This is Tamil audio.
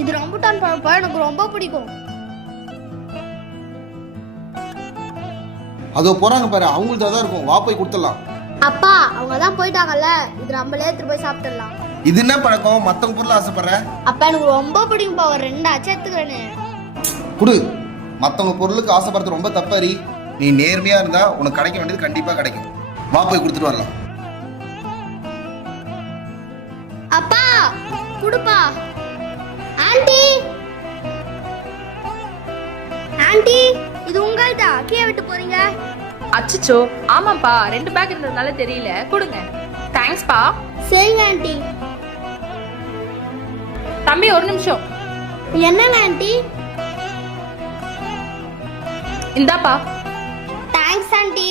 இது ரம்புட்டான் பழப்பா, எனக்கு ரொம்ப பிடிக்கும். அதோ போறாங்க பாரு, அவங்களுக்கு தான் இருக்கும். வா போய் கொடுத்துடலாம். அப்பா அவங்க தான் போயிட்டாங்கல்ல, இது நம்மளே எடுத்துட்டு போய் சாப்பிட்டுடலாம். இது என்ன பழக்கம்? மத்தவங்க பொருள் ஆசைப்படுற? அப்பா எனக்கு ரொம்ப பிடிக்கும்பா, ஒரு 2 அச்சு எடுத்துக்கிறேன்னு. குடு. மத்தவங்க பொருளுக்கு ஆசைப்படுறது ரொம்ப தப்பாரி. நீ நேர்மையா இருந்தா உனக்கு கிடைக்க வேண்டியது கண்டிப்பா கிடைக்கும். வா போய் கொடுத்துட்டு வரலாம். அப்பா குடுப்பா. ஆண்டி ஆண்டி, இது உங்கள்தா, கீழே விட்டு போறீங்க? அச்சச்சோ, ஆமாப்பா, 2 பேக் இருந்ததுனால தெரியல. கொடுங்க. தேங்க்ஸ்பா. சரிங்க ஆண்டி. தம்பி ஒரு நிமிஷம். என்னங்க ஆண்டி? இந்தாப்பா. Thanks aunty.